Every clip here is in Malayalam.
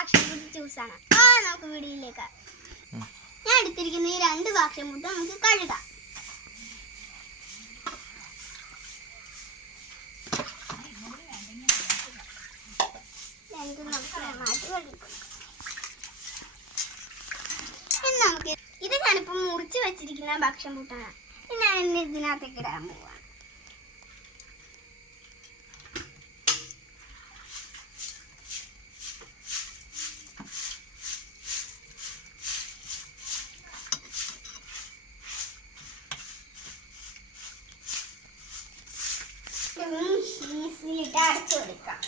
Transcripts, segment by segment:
ഭാഷമുട്ട് ജ്യൂസാണ് ആ നമുക്ക് വീടിലേക്ക് ഞാൻ എടുത്തിരിക്കുന്ന ഈ രണ്ട് ഭാഷമുട്ട് നമുക്ക് കഴുകാം. നമുക്ക് ഇത് ഞാനിപ്പോൾ മുറിച്ച് വെച്ചിരിക്കുന്ന ഭക്ഷണം കൂട്ടാണ്. ഇനി ഞാൻ ഇതിനകത്തേക്ക് ഇടാൻ പോവാണ് അത്ര ഇടാം.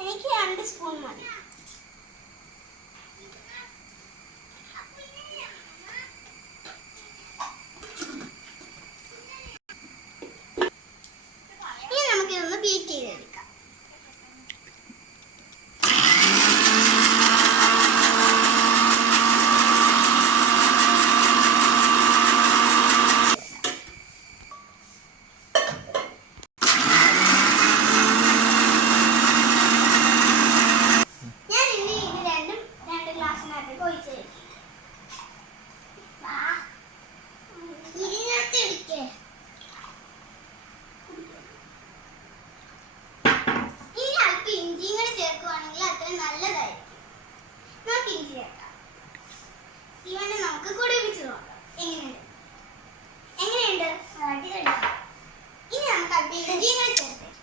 എനിക്ക് രണ്ട് സ്പൂൺ മതി.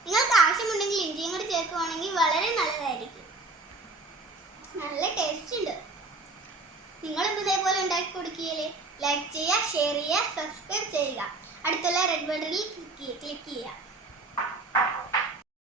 നിങ്ങൾക്ക് ആവശ്യമുണ്ടെങ്കിൽ ഇഞ്ചിയും കൂടി ചേർക്കുവാണെങ്കിൽ വളരെ നല്ലതായിരിക്കും. നല്ല ടേസ്റ്റ് ഉണ്ട്. നിങ്ങളും ഇതേപോലെ ഉണ്ടാക്കി കൊടുക്കുകയില്ലേ? ലൈക്ക് ചെയ്യുക ഷെയർ ചെയ്യുക സബ്സ്ക്രൈബ് ചെയ്യുക. അടുത്തുള്ള റെഡ് ബട്ടണിൽ ക്ലിക്ക് ചെയ്യുക.